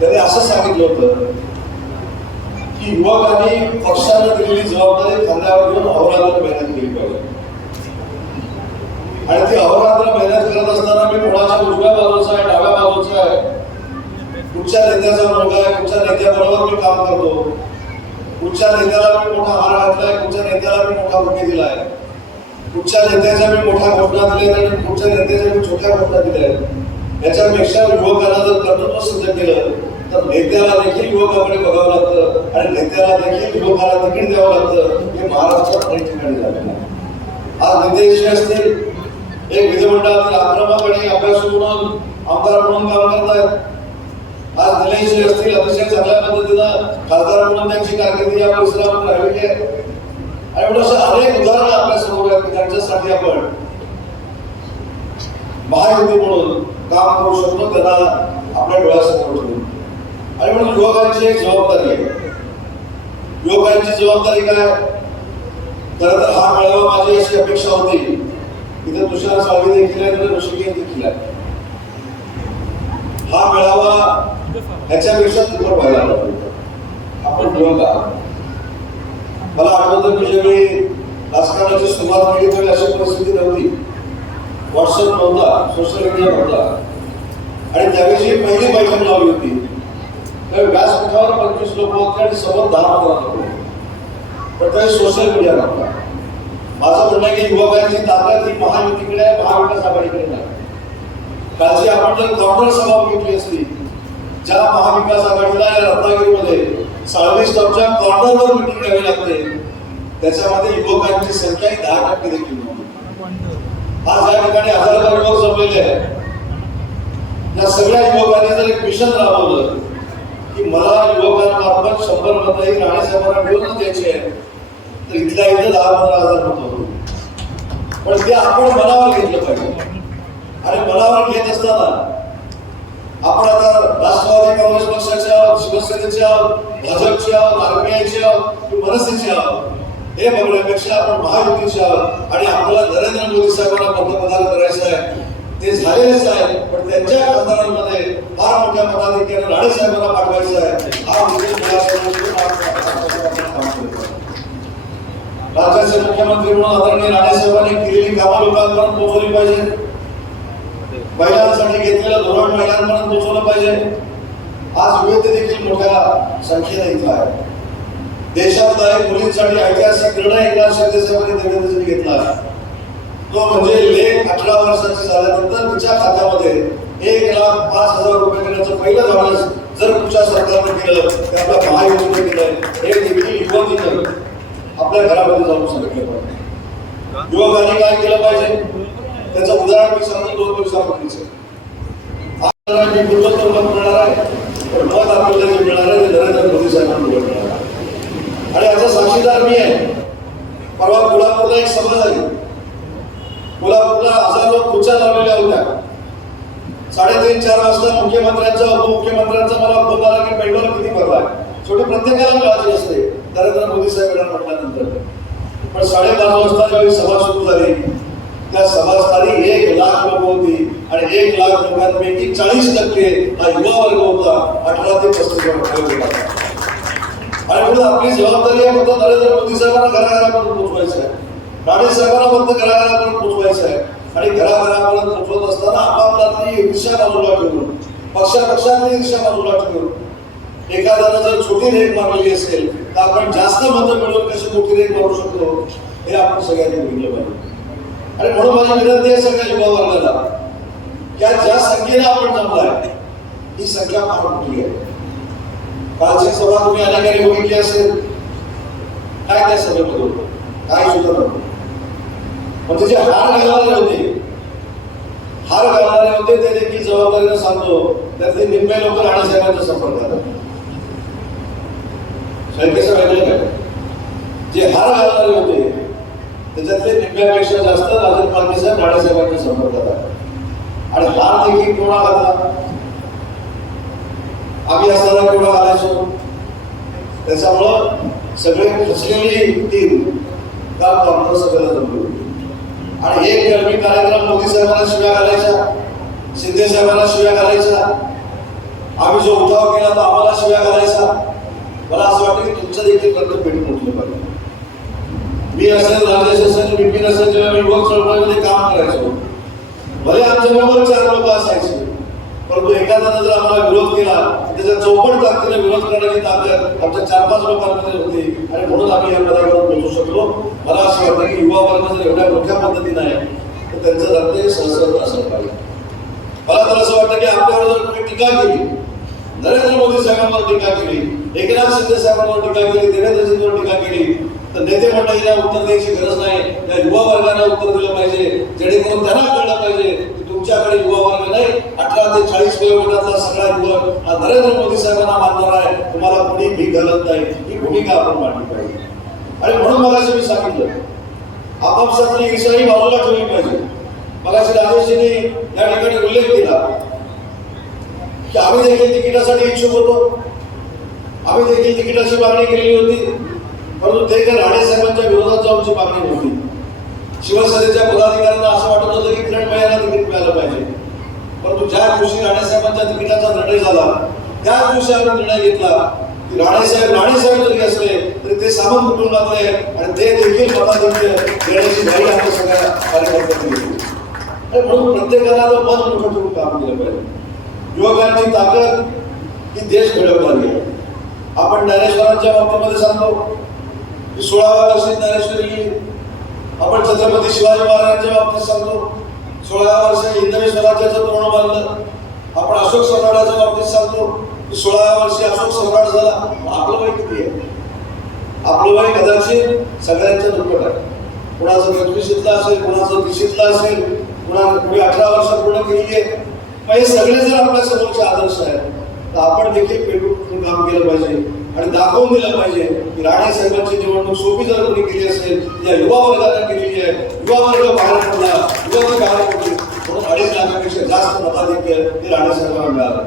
त्याने असं सांगितलं होतं की युवकांनी पक्षानं दिलेली जबाबदारी खांद्यावर घेऊन अहोरात्र मेहनत केली पाहिजे. आणि ती अहोरात्र मेहनत करत असताना मी कोणाच्या उजव्या बाजूचा आहे डाव्या बाजूचा आहे? कुठच्या नेत्याचा मुलगा आहे? कुठच्या नेत्याबरोबर मी काम करतो? कुठच्या नेत्याला मी मोठा हार घातलाय? कुठच्या नेत्याला मी मोठा बुके दिलाय? कुठच्या नेत्याच्या मी मोठ्या घोषणा दिल्या आणि कुठच्या नेत्याच्या मी छोट्या घोषणा दिल्या याच्यापेक्षा युवकाला जर कर्तृत्व सिद्ध केलं तर नेत्याला देखील युवकाकडे बघावं लागतं आणि नेत्याला देखील युवकाला तिकीट द्यावं लागतं. हे महाराष्ट्रात अनेक ठिकाणी झालेलं आहे. आज नेते असतील एक विधिमंडळातील आक्रमकपणे अभ्यास म्हणून आमदार म्हणून काम करतायत. आज निलेश असतील अतिशय चांगल्या पद्धतीनं खासदार म्हणून त्यांची कारकिर्दी या परिसरामध्ये राहिलेली आहे. आणि म्हणून अशा अनेक उदाहरणं आपल्यासमोर आहेत की त्यांच्यासाठी आपण महायुती म्हणून काम करू शकतो त्यांना आपल्या डोळ्यासमोर ठेवून आणि म्हणून युवकांची एक जबाबदारी आहे. युवकांची जबाबदारी काय? खरं तर हा मेळावा माझी अशी अपेक्षा होती इथे तुषार साळवी देखील आहे आणि ऋषिकेश देखील आहे हा मेळावा ह्याच्यापेक्षा दुसरं व्हायला आपण ठेवला मला आठवतं की ज्यावेळी राजकारणाची सुरुवात केली त्यावेळी अशी परिस्थिती नव्हती. व्हॉट्सअप नव्हता सोशल मीडिया नव्हता. आणि त्यावेळी पहिली बैठक लावली होती. तर व्यासपीठावर पंचवीस लोक होते आणि सोबत दहा पंधरा लोक होते. पण त्यावेळी सोशल मीडिया नव्हता. माझं म्हणणं आहे की युवकांची ताकद ही महायुतीकडे आहे महाविकास आघाडीकडे नाही कालची आपण जर कॉर्नर सभा घेतली असती ज्या महाविकास आघाडीला या रत्नागिरीमध्ये साळवी स्टॉपच्या कॉर्नरवर मिटिंग घ्यावी लागते त्याच्यामध्ये युवकांची संख्या ही दहा टक्के देखील नव्हती आज या ठिकाणी हजारो युवक जमलेले आहेत. या सगळ्या युवकांनी जर एक मिशन राबवलं की मला युवकांमार्फत शंभर मधलाही राणेसाहेबांना मिळूनच द्यायची आहे तर इथल्या इथं दहा पंधरा हजार होतो पण ते आपण मनावर घेतलं पाहिजे. आणि मनावर घेत असताना आपण आता राष्ट्रवादी काँग्रेस पक्षाच्या आहोत शिवसेनेचे आहोत भाजपचे आहोत आरपीआयचे आहोत मनसेचे आहोत. हे बघण्यापेक्षा आपण महायुतीचे आहोत आणि आपल्याला नरेंद्र मोदी साहेबांना पंतप्रधान करायचं आहे. ते झालेलेच आहे पण त्यांच्या खासदारांमध्ये फार मोठ्या मताधिक्याने राणे साहेबांना पाठवायचं आहे. हा राज्याचे मुख्यमंत्री म्हणून आदरणीय राणे साहेबांनी केलेली कामं लोकांपर्यंत पोहोचली पाहिजे. महिलांसाठी घेतलेलं धोरण महिलांपर्यंत पोहोचवलं पाहिजे. आज विविध देखील मोठ्या संख्येने इथं आहे. देशात आहे मुलींसाठी ऐतिहासिक निर्णय एकनाथ शिंदे देवेंद्रजींनी घेतला. तो म्हणजे लेख अठरा वर्षाची झाल्यानंतर तिच्या खात्यामध्ये एक लाख पाच हजार रुपये देण्याचं पहिलं धोरण जर तुमच्या सरकारने केलं तर आपल्या महायुतीने केलं हे देखील युवतीनं आपल्या घरामध्ये जाऊन सांगितलं. पाहिजे युवकांनी काय केलं पाहिजे? त्याचं उदाहरण मी सांगतो दोन दिवसापूर्वीचं. आपल्याला मी गुणवत्ता मिळणार आहे पण मत आपल्याला जे मिळणार आहे ते नरेंद्र मोदी साहेबांना मिळणार आहे. आणि याचा साक्षीदार मी आहे. परवा कोल्हापूरला एक सभा झाली. कोल्हापूरला हजार लोक खुर्च्या लावलेल्या होत्या. साडेतीन चार वाजता मुख्यमंत्र्यांचा उपमुख्यमंत्र्यांचा मला फोन आला की पेट्रोल किती भरलाय शेवटी प्रत्येकाला मिळाली असते नरेंद्र मोदी साहेबांना म्हटल्यानंतर. पण साडेबारा वाजता ज्यावेळी सभा सुरू झाली त्या सभास्थानी एक लाख लोक होती आणि एक लाख लोकांपैकी चाळीस टक्के हा युवा वर्ग होता अठरा ते पस्तीस वर्ष होता. आणि म्हणून आपली जबाबदारी आहे फक्त नरेंद्र मोदी साहेबांना घराघरापर्यंत पोहोचवायचं आहे. राणे साहेबांना फक्त घराघरापर्यंत पोहोचवायचं आहे. आणि घराघरापर्यंत पोहोचवत असताना आपापल्यातली ईर्षा बाजूला ठेवून पक्षापक्षांनी ईर्षा बाजूला ठेवून एखाद्यानं जर छोटी रेख मारलेली असेल तर आपण जास्त मतं मिळवून कशी मोठी रेख मारू शकतो? हे आपण सगळ्यांनी बघितलं पाहिजे. आणि म्हणून माझी विनंती आहे सगळ्या युवा वर्गाला की ज्या संख्येला आपण जमलाय ही संख्या फार मोठी आहे. कालची सभा तुम्ही अनेकांनी बघितली असेल काय त्या सभेमध्ये काय सुद्धा नव्हतं. म्हणजे जे हार घालणारे होते हार घालणारे होते ते देखील जबाबदारीनं सांगतो त्यातले ते निम्मे लोक राणेसाहेबांच्या संपर्कात आहेत. शैकेचं वेगळं काय जे हार घालणारे होते त्याच्यातले निम्म्यापेक्षा जास्त राजन पालके साहेब राणेसाहेबांच्या संपर्कात आहे आणि हार देखील कोणा घातला आम्ही असताना केवढा घालायचो त्याच्यामुळं सगळे फसलेली टीम काल कॉन्फरन्स सभेला जमलो. आणि एक गर्मी कार्यक्रम मोदी साहेबांना शिव्या घालायच्या शिंदे साहेबांना शिव्या घालायच्या आम्ही जो उठाव केला तो आम्हाला शिव्या घालायचा. मला असं वाटतं की तुमचं देखील कर्तव्य पेटून उठलं पाहिजे मी असेल राजेश असेल बिपिन असेल जेव्हा मी लोक चळवळीमध्ये काम करायचो. भले आमच्या बरोबर चार लोक असायचे परंतु एखाद्यानं जर आम्हाला विरोध केला त्याच्या चौपट ताकदीने विरोध करण्याची ताकद आमच्या चार पाच लोकांमध्ये होती आणि म्हणून आम्ही या पदावर पोहोचू शकलो. मला असं वाटतं की युवा वर्ग जर एवढ्या मोठ्या पद्धतीने आहे तर त्यांचं जाते हे सहसर असलं पाहिजे. मला तर असं वाटतं की आपल्यावर जर तुम्ही टीका केली नरेंद्र मोदी साहेबांवर टीका केली एकनाथ शिंदे साहेबांवर टीका केली देवेंद्र शिंदेवर टीका केली तर नेते मंडळीला उत्तर द्यायची गरज नाही त्या युवा वर्गाला उत्तर दिलं पाहिजे जेणेकरून त्यांना कळलं पाहिजे तुमच्याकडे युवा वर्ग नाही अठरा ते चाळीस किलोमीटरचा सगळा युवक हा नरेंद्र मोदी साहेबांना मानणार आहे. तुम्हाला कोणी भीक घालत नाही ही भूमिका आपण मांडली पाहिजे. आणि म्हणून मला मी सांगितलं आपापसातली ईर्षाही बाजूला ठेवली पाहिजे. मगाशी राजेशजींनी या ठिकाणी उल्लेख केला की आम्ही देखील तिकिटासाठी इच्छुक होतो. आम्ही देखील तिकिटाची मागणी केलेली होती परंतु ते काही राणे साहेबांच्या विरोधात जाऊनची मागणी नव्हती. शिवसेनेच्या पदाधिकाऱ्यांना असं वाटत होतं की किरण यांना तिकीट मिळालं पाहिजे. परंतु ज्या दिवशी राणेसाहेबांच्या तिकिटाचा निर्णय झाला त्याच दिवशी आम्ही निर्णय घेतला की राणेसाहेब राणेसाहेब जरी असले तरी ते सामंत कुटुंबातले आणि ते देखील पदाधिक देण्याची घाई आमच्या सगळ्या कार्यकर्त्यांनी घेतली. म्हणून प्रत्येकाला तर मन मोठं ठेवून काम केलं पाहिजे. युवकांची ताकद ही देश घडवणारी आहे. आपण ज्ञानेश्वरांच्या बाबतीमध्ये सांगतो की सोळाव्या वर्षी ज्ञानेश्वरी आपण छत्रपती शिवाजी महाराजांच्या बाबतीत सांगतो सोळाव्या वर्षी हिंदवी स्वराज्याचं तोरण बांधलं. आपण अशोक सम्राटाच्या बाबतीत सांगतो की सोळाव्या वर्षी अशोक सम्राट झाला. आपलं वय किती आहे? आपलं वय कदाचित सगळ्यांच्या दुप्पट आहे. कुणाचं पंचवीशीतलं असेल कुणाचं तीशीतलं असेल कुणा कुणी अठरा वर्ष पूर्ण केली आहे. पण हे सगळे जर आपल्या समोरचे आदर्श आहेत तर आपण देखील पेटून काम केलं पाहिजे. आणि दाखवून दिलं पाहिजे की राणे साहेबांची निवडणूक सोपी जर कोणी केली असेल या युवा वर्गाला केलेली आहे. युवा वर्ग बाहेर पडला युवती बाहेर पडली. म्हणून अडीच लाखापेक्षा जास्त मताधिक्य हे राणे साहेबांना मिळालं.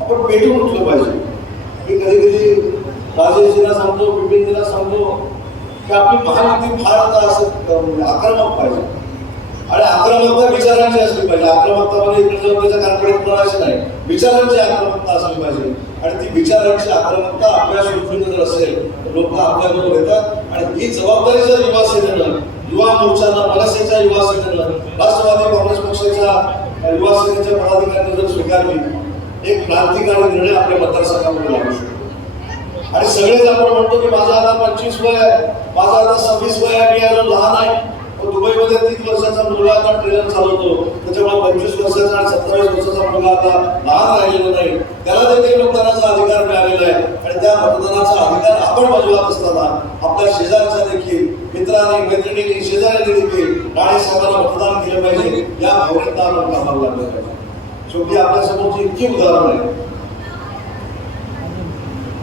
आपण पेटून उठलं पाहिजे. मी कधी कधी राजेशजीला सांगतो बिपिनजीला सांगतो की आपली महायुती फार आता असं आक्रमक पाहिजे. आणि आक्रमकता विचारांची असली पाहिजे. आक्रमकता म्हणजे इकडे जाऊन त्याच्या कारकडे नाही? विचारांची आक्रमकता असली पाहिजे. आणि ती विचारांची आक्रमकता आपल्या सुरक्षित जर असेल तर लोक आपल्याबरोबर येतात. आणि ही जबाबदारी जर युवा सेनेनं युवा मोर्चानं मनसेच्या युवा सेनेनं राष्ट्रवादी काँग्रेस पक्षाच्या युवा सेनेच्या पदाधिकाऱ्यांनी जर स्वीकारली एक क्रांतिकारी निर्णय आपल्या मतदारसंघामध्ये लागू शकतो. आणि सगळेच आपण म्हणतो की माझा आता पंचवीस वय आहे. माझा आता सव्वीस वय आहे. मी अजून लहान आहे. दुबई दुबईमध्ये तीन वर्षाचा मुलगा आता ट्रेलर चालवतो. त्याच्यामुळे पंचवीस वर्षाचा आणि सत्तावीस वर्षाचा मुलगा आता लहान राहिलेला नाही. त्याला देखील मतदानाचा अधिकार मिळालेला आहे. आणि त्या मतदानाचा अधिकार आपण बजावत असताना आपल्या शेजारच्या देखील मित्रांनी मैत्रिणींनी शेजाऱ्यांनी देखील राणे साहेबांना मतदान केलं पाहिजे. या भावनेत आपण कामाला लागलं पाहिजे. शेवटी आपल्या समोरची इतकी उदाहरण आहे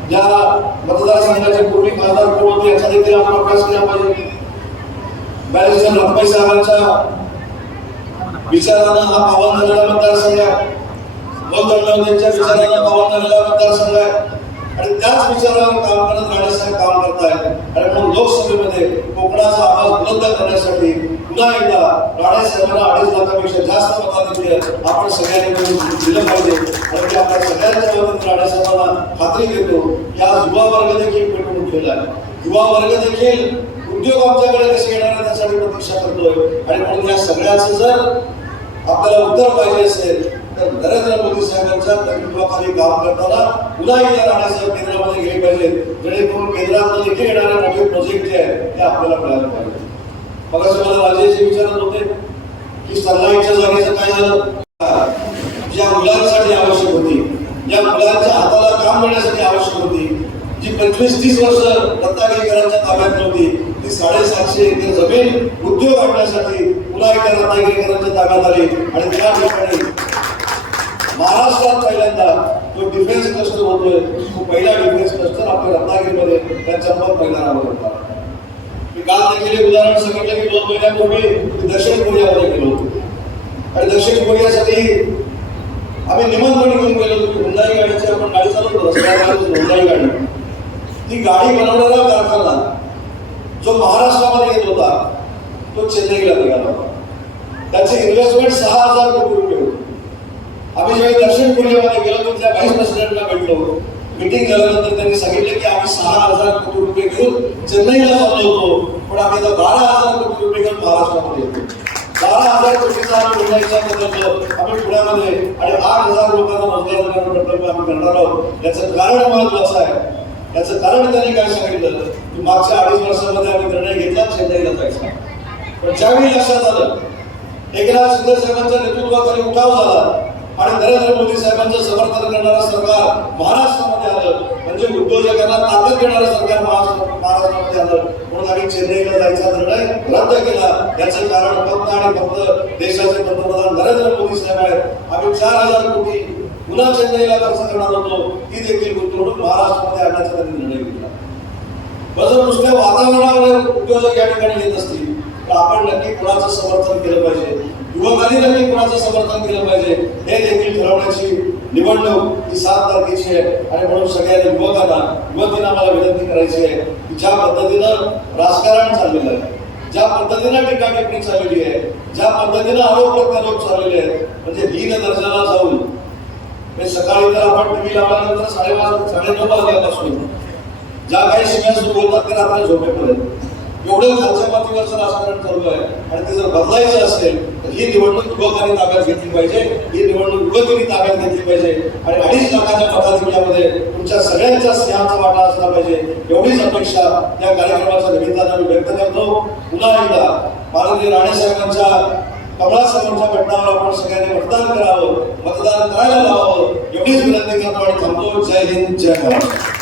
ज्या मतदारसंघाचे पूर्वी खासदार कोण होते याचा देखील आपण अभ्यास केला पाहिजे. बॅरिस्टर रत्नाई साहेबांच्या विचारानं हा पावन झालेला मतदारसंघ आहे. त्यांच्या विचारानं पावन झालेला मतदारसंघ आहे. आणि त्याच विचारावर काम करत राणेसाहेब काम करतायत. आणि म्हणून लोकसभेमध्ये कोकणाचा आवाज बुलंद करण्यासाठी पुन्हा एकदा राणेसाहेबांना अडीच लाखापेक्षा जास्त मताधिक्य आपण सगळ्यांनी मिळून दिलं पाहिजे. आणि ते आपल्या सगळ्यांच्या वतीने राणेसाहेबांना खात्री देतो या युवा वर्ग देखील पेटून उठलेला आहे युवा वर्ग देखील उद्योग आमच्याकडे कसे येणार आहे त्यासाठी प्रतीक्षा करतोय. आणि म्हणून या सगळ्याचं जर आपल्याला उत्तर पाहिजे असेल तर नरेंद्र मोदी साहेबांच्या नेतृत्वाखाली काम करताना पुन्हा एकदा राणेसाहेब केंद्रामध्ये गेले पाहिजे. जेणेकरून केंद्रात देखील येणारे मोठे प्रोजेक्ट जे आहेत ते आपल्याला मिळाले पाहिजे. मग मला राजेशजी विचारत होते की सल्लाईच्या जागेचं काय झालं? ज्या मुलांसाठी आवश्यक होती ज्या मुलांच्या हाताला काम मिळण्यासाठी आवश्यक होती जी पंचवीस तीस वर्ष रत्नागिरीकरांच्या ताब्यात नव्हती साडेसातशे एकर जमीन उद्योग आणण्यासाठी पुन्हा एकदा रत्नागिरीकरांच्या ताब्यात आली आणि त्या ठिकाणी महाराष्ट्रात पहिल्यांदा जो डिफेन्स क्लस्टर होतोय तो पहिला डिफेन्स क्लस्टर आपल्या रत्नागिरीमध्ये त्यांच्या मत मैदानावर होता. मी काल देखील एक उदाहरण सांगितलं की दोन महिन्यापूर्वी दक्षिण कोरियामध्ये गेलो होतो. आणि दक्षिण कोरियासाठी आम्ही निमंत्रण घेऊन गेलो होतो हुंडाई हुंदाई गाडीची आपण गाडी चालवतो हुंदाई गाडी. ती गाडी बनवणारा कारखाना जो महाराष्ट्रामध्ये येत होता तो चेन्नईला निघाला होता. त्याचे इन्व्हेस्टमेंट सहा हजार कोटी रुपये होते. आम्ही ज्यावेळी दक्षिण कोरियामध्ये गेलो तिथल्या व्हाईस प्रेसिडेंटला भेटलो. मीटिंग झाल्यानंतर त्यांनी सांगितले की आम्ही सहा हजार कोटी रुपये घेऊन चेन्नईला चाललो होतो. पण आम्ही आता बारा हजार कोटी रुपये घेऊन महाराष्ट्रामध्ये येतो. बारा हजार कोटीचा आम्ही उन्हाळ्याचा आम्ही पुण्यामध्ये आणि आठ हजार लोकांना रोजगार देण्याचा प्रकल्प आम्ही करणार आहोत. याचं कारण महत्वाचं आहे याचं कारण त्यांनी काय सांगितलं? की मागच्या अडीच वर्षामध्ये आम्ही निर्णय घेतला चेन्नईला जायचा. पण ज्यावेळी लक्षात आलं एकनाथ शिंदे साहेबांच्या नेतृत्वाखाली उठाव झाला आणि नरेंद्र मोदी साहेबांचं समर्थन करणारं सरकार महाराष्ट्रामध्ये आलं म्हणजे उद्योजकांना ताकद देणारं सरकार महाराष्ट्र महाराष्ट्रामध्ये आलं म्हणून आम्ही चेन्नईला जायचा निर्णय रद्द केला. याचं कारण फक्त आणि फक्त देशाचे पंतप्रधान नरेंद्र मोदी साहेब आहेत. आम्ही चार हजार कोटी पुन्हा चेन्नईला खर्च करणार होतो ती देखील गुंतवणूक महाराष्ट्रामध्ये आणण्याचा त्यांनी निर्णय घेतला. बरं नुसत्या वातावरणावर उद्योजक या ठिकाणी येत असतील तर आपण नक्की कुणाचं समर्थन केलं पाहिजे? युवकांनी नक्की कुणाचं समर्थन केलं पाहिजे? हे देखील ठरवण्याची निवडणूक ही सात तारखेची आहे. आणि म्हणून सगळ्या युवकांना युवतींना मला विनंती करायची आहे की ज्या पद्धतीनं राजकारण चाललेलं आहे ज्या पद्धतीनं टीका टिप्पणी चाललेली आहे ज्या पद्धतीनं आरोप प्रत्यारोप चाललेले आहेत म्हणजे दिन दर्जाला जाऊन सकाळी तर आपण टीव्ही लावल्यानंतर साडेपाच साडेनऊ वाजल्यापासून ज्या काही शिव्या सुरू होतात ते रात्री झोपेपर्यंत. एवढं खालच्या पातळीवरचं राजकारण चालू आहे आणि ते जर बदलायचं असेल तर ही निवडणूक युवकांनी ताब्यात घेतली पाहिजे. ही निवडणूक युवकांनी ताब्यात घेतली पाहिजे. आणि अडीच लाखाच्या मताधिक्यामध्ये तुमच्या सगळ्यांचा स्नेहाचा वाटा असला पाहिजे. एवढीच अपेक्षा या कार्यक्रमाच्या निमित्तानं मी व्यक्त करतो. पुन्हा एकदा माननीय राणे साहेबांच्या कमळासमोरच्या घटनावर आपण सगळ्यांनी मतदान करावं मतदान करायला लावावं एवढीच विनंती करतो आणि थांबतो जय हिंद जय महाराष्ट्र